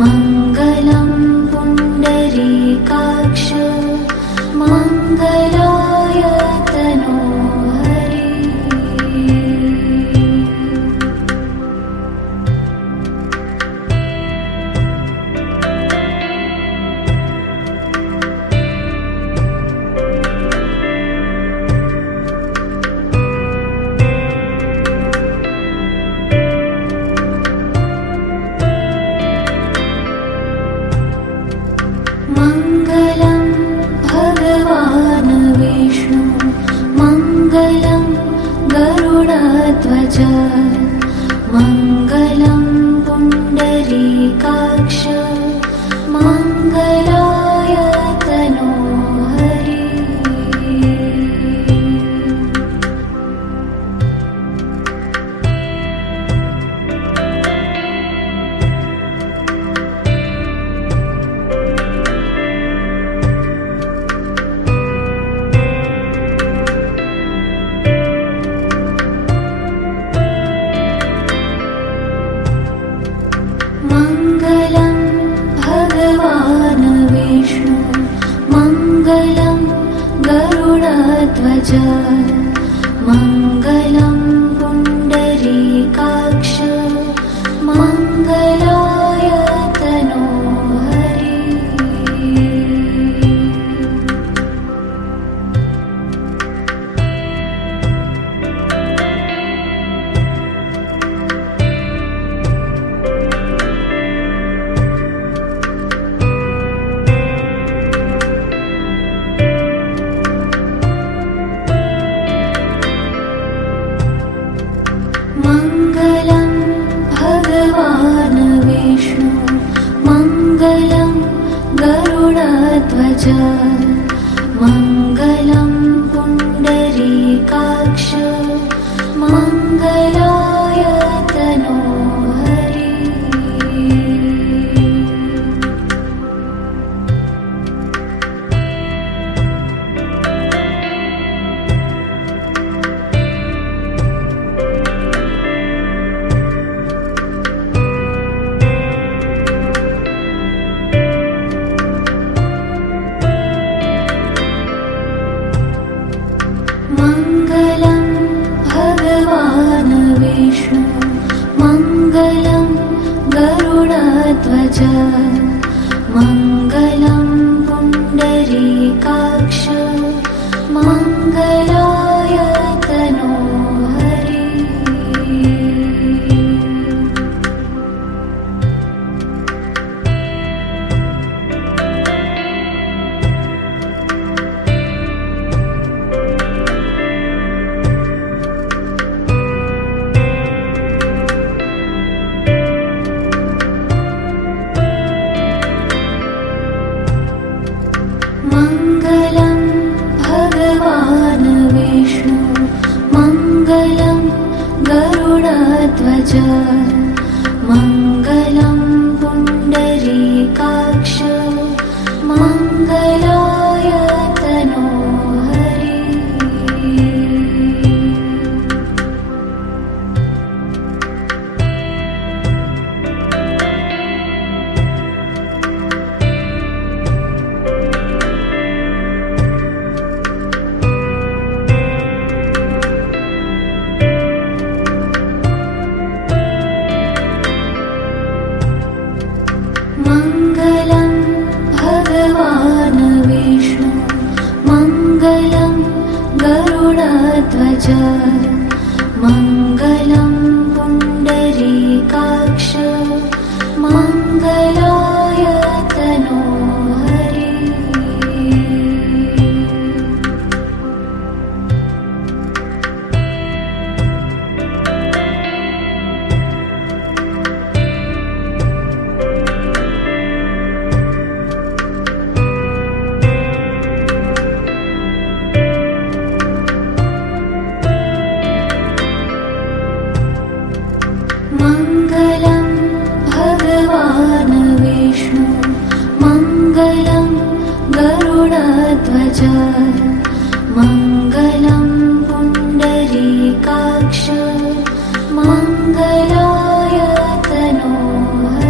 मङ्गलं पुण्डरीकाक्ष मङ्गलाय तनोहरि। मङ्गलं भगवान् विष्णु मङ्गलं गरुडध्वज मङ्गलं पुण्डरीकाक्ष मङ्गलाय तनोहरि। मङ्गलं भगवान् विष्णु मङ्गलं गरुडध्वज मङ्गलं पुण्डरीकाक्ष मङ्गलाय तनोहरि। मङ्गलं भगवान् विष्णु मङ्गलं गरुडध्वज मङ्गलं पुण्डरीकाक्ष मङ्गलाय तनोहरि। मङ्गलं भगवान् विष्णु मङ्गलं गरुडध्वज मङ्गलं पुण्डरीकाक्ष मङ्गलाय तनोहरि। मङ्गलं भगवान् विष्णु मङ्गलं गरुडध्वज मङ्गलं पुण्डरीकाक्ष मङ्गलाय तनोहरि। मङ्गलं भगवान् विष्णु मङ्गलं गरुडध्वज मङ्गलं पुण्डरीकाक्ष मङ्गलाय तनोहरि। मङ्गलं भगवान् विष्णु मङ्गलं गरुडध्वज मङ्गलं पुण्डरीकाक्ष मङ्गलाय तनोहरि।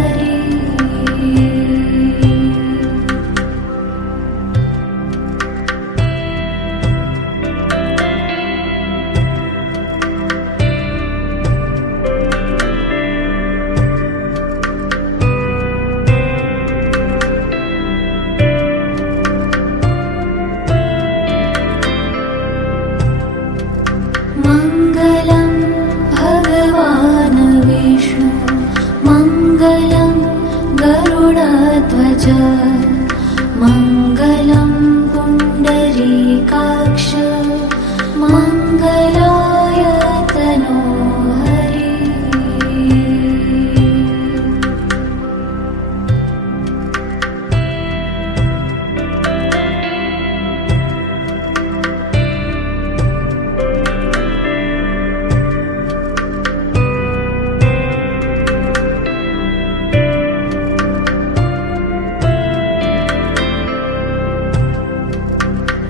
गरुडध्वज मङ्गलं पुण्डरीकाक्ष मङ्गलाय तनोहरि।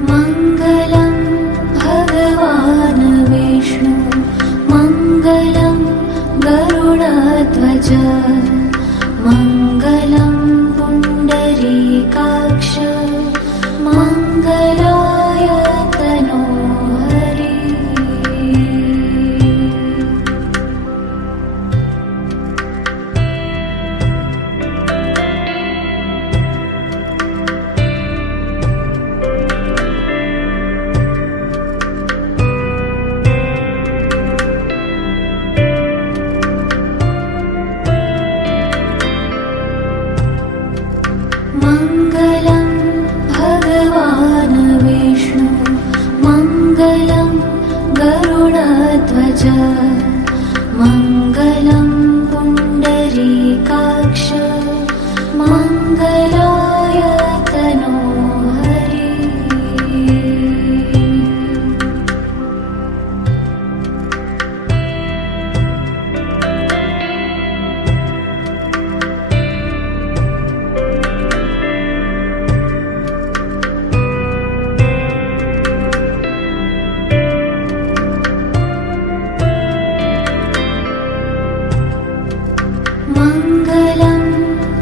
मङ्गलं भगवान् विष्णु मङ्गलं गरुडध्वज मङ्गलं पुण्डरीकाक्ष मङ्गलाय तनोहरि। मङ्गलं भगवान् विष्णु मङ्गलं गरुडध्वज मङ्गलं पुण्डरीकाक्ष मङ्गलाय तनोहरि। मङ्गलं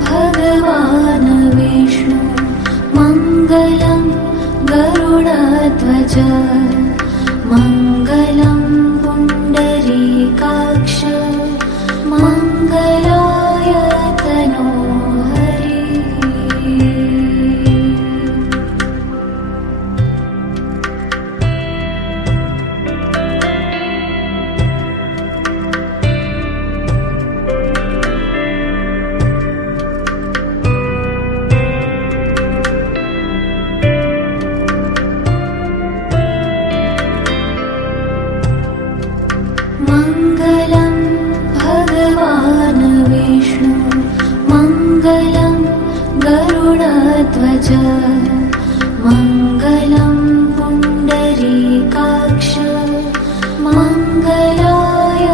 भगवान् विष्णु मङ्गलं गरुडध्वज मङ्गलं पुण्डरीकाक्ष मङ्गलाय तनोहरि। मङ्गलं भगवान् विष्णु मङ्गलं गरुडध्वज मङ्गलं पुण्डरीकाक्ष मङ्गलाय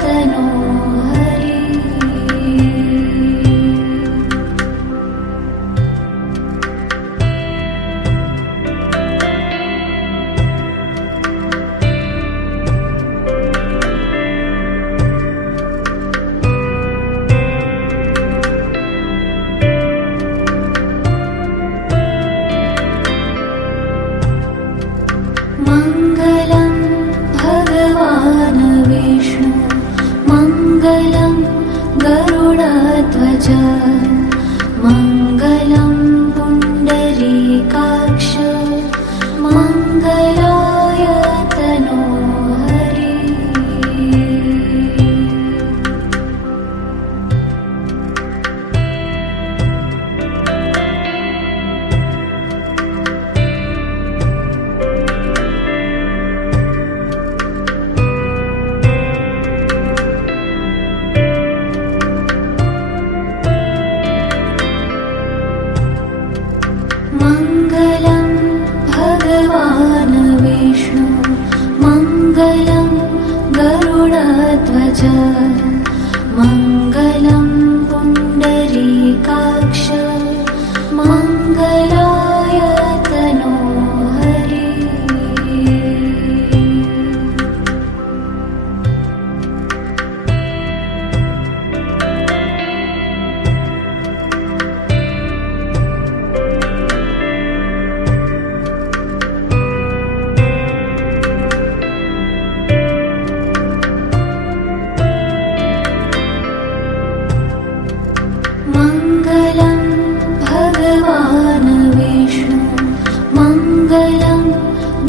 तनोहरि। मङ्गलं भगवान् विष्णु मङ्गलं गरुडध्वज मङ्गलं पुण्डरीकाक्ष मङ्गलाय तनोहरि। मङ्गलं भगवान् विष्णु मङ्गलं गरुडध्वज मङ्गलं पुण्डरीकाक्ष मङ्गलाय तनोहरि।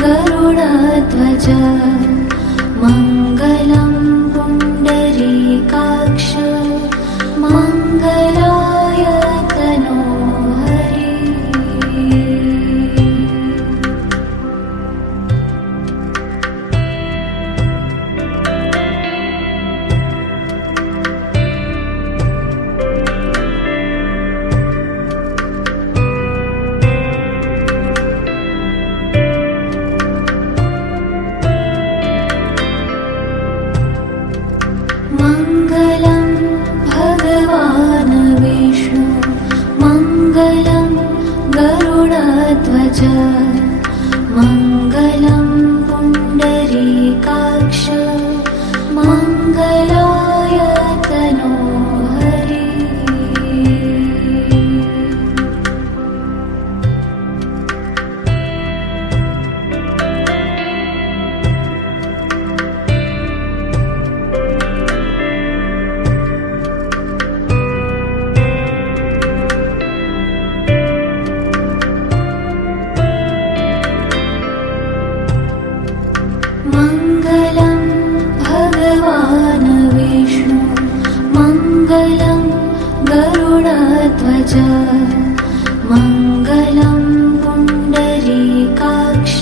गरुडध्वज मङ्गलं पुण्डरीकाक्ष मङ्गलाय तनोहरि। मङ्गलं गरुडध्वज मङ्गलं पुण्डरीकाक्ष मङ्गलाय तनोहरि मङ्गलं भगवान् विष्णु मङ्गलं गरुडध्वज मङ्गलं पुण्डरीकाक्ष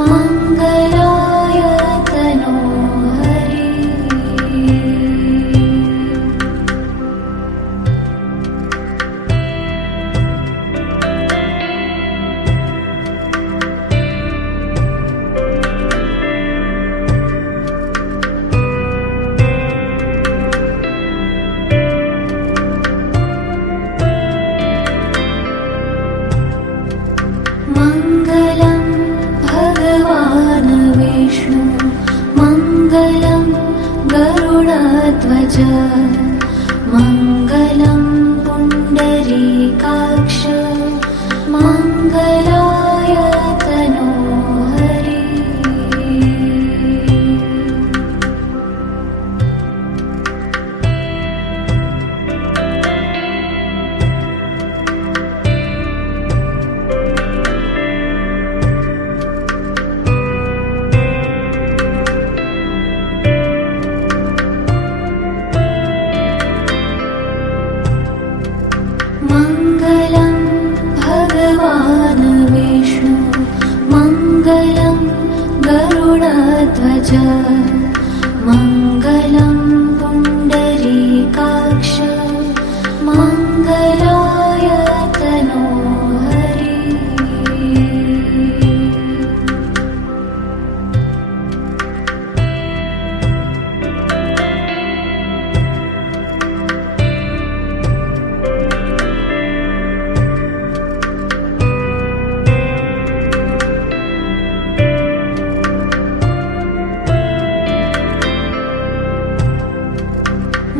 मङ्गलाय तनोहरि मङ्गलं भगवान् विष्णु मङ्गलं गरुडध्वज मङ्गलं पुण्डरीकाक्ष मङ्गलाय तनोहरि मङ्गलं भगवान् विष्णु मङ्गलं गरुडध्वज मङ्गलं पुण्डरीकाक्ष मङ्गलाय तनोहरि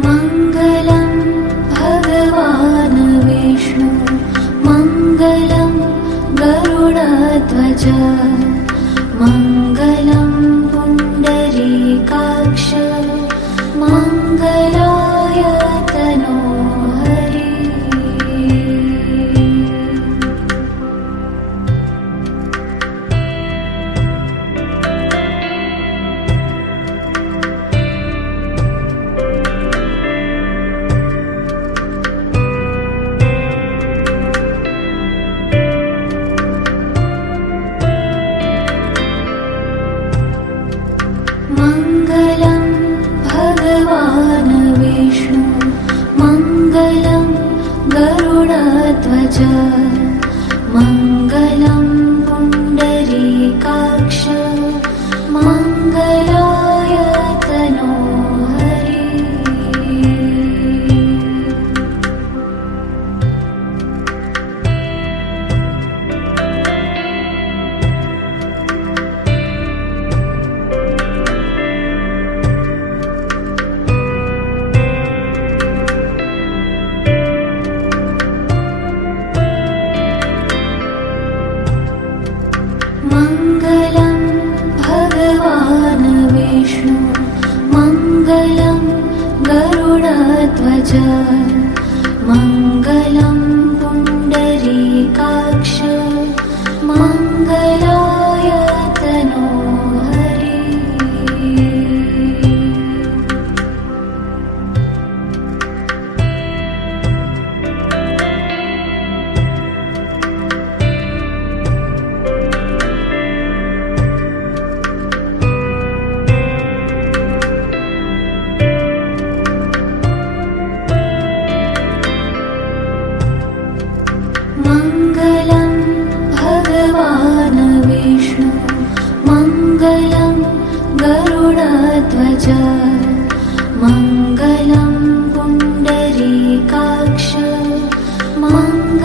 मङ्गलं भगवान् विष्णु मङ्गलं गरुडध्वज मङ्गलं पुण्डरीकाक्ष मङ्गलाय तनोहरि मङ्गलं भगवान् विष्णु मङ्गलं गरुडध्वज मङ्गलं पुण्डरीकाक्ष मङ्गलाय तनोहरि मङ्गलं भगवान् विष्णु मङ्गलं गरुडध्वज मङ्गलं पुण्डरीकाक्ष मङ्गलाय तनोहरि मङ्गलं भगवान् विष्णु मङ्गलं गरुडध्वज मङ्गलं पुण्डरीकाक्ष मङ्गलाय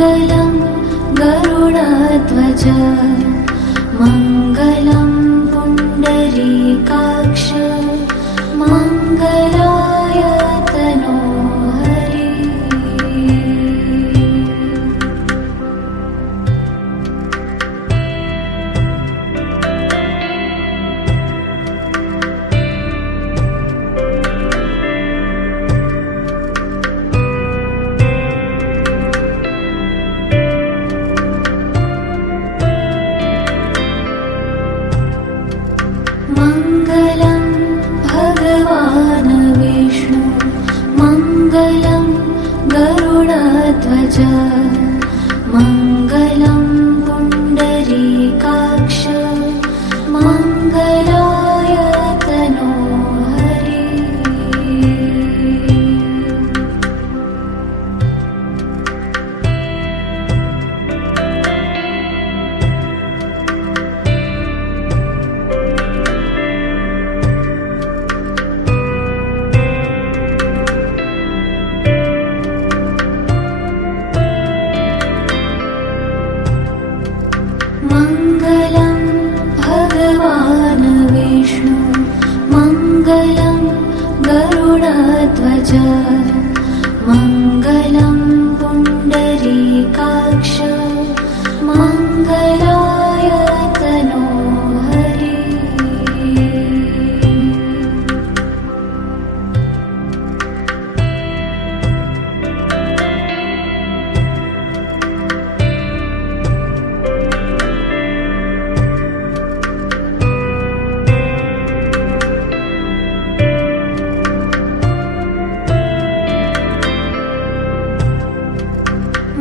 मङ्गलं गरुडध्वज मङ्गलं पुण्डरीकाक्ष मङ्गलाय तनोहरि मङ्गलं भगवान् विष्णु मङ्गलं गरुडध्वज मङ्गलं पुण्डरीकाक्ष मङ्गलाय तनोहरि मङ्गलं भगवान् विष्णु मङ्गलं गरुडध्वज मङ्गलं पुण्डरीकाक्ष मङ्गलाय तनोहरि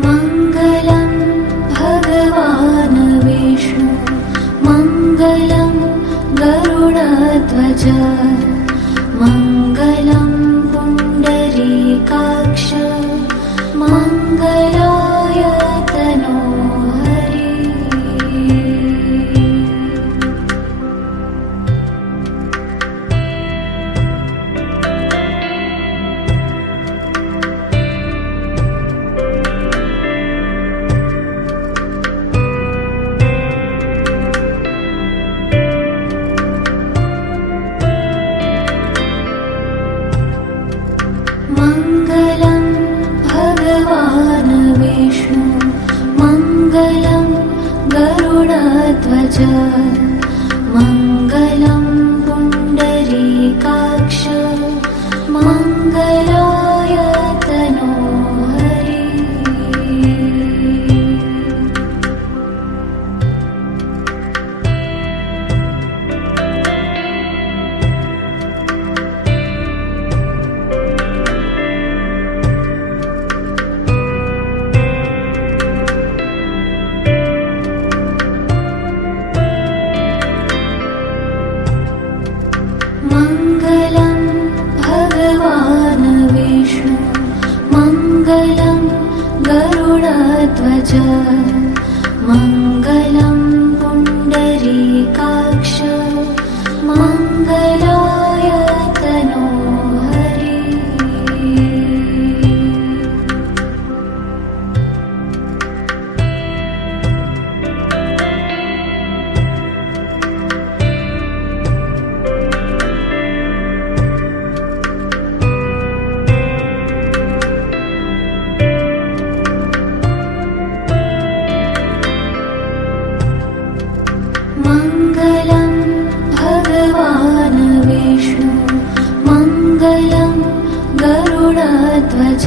मङ्गलं भगवान् विष्णु मङ्गलं गरुडध्वज मङ्गलं पुण्डरीकाक्ष मङ्गलाय तनोहरि मङ्गलं भगवान् विष्णु मङ्गलं गरुडध्वज मङ्गलं पुण्डरीकाक्ष मङ्गलाय तनोहरि मङ्गलं भगवान् विष्णु मङ्गलं गरुडध्वज मङ्गलं पुण्डरीकाक्ष मङ्गलाय तनोहरि मङ्गलं भगवान् विष्णु मङ्गलं गरुडध्वज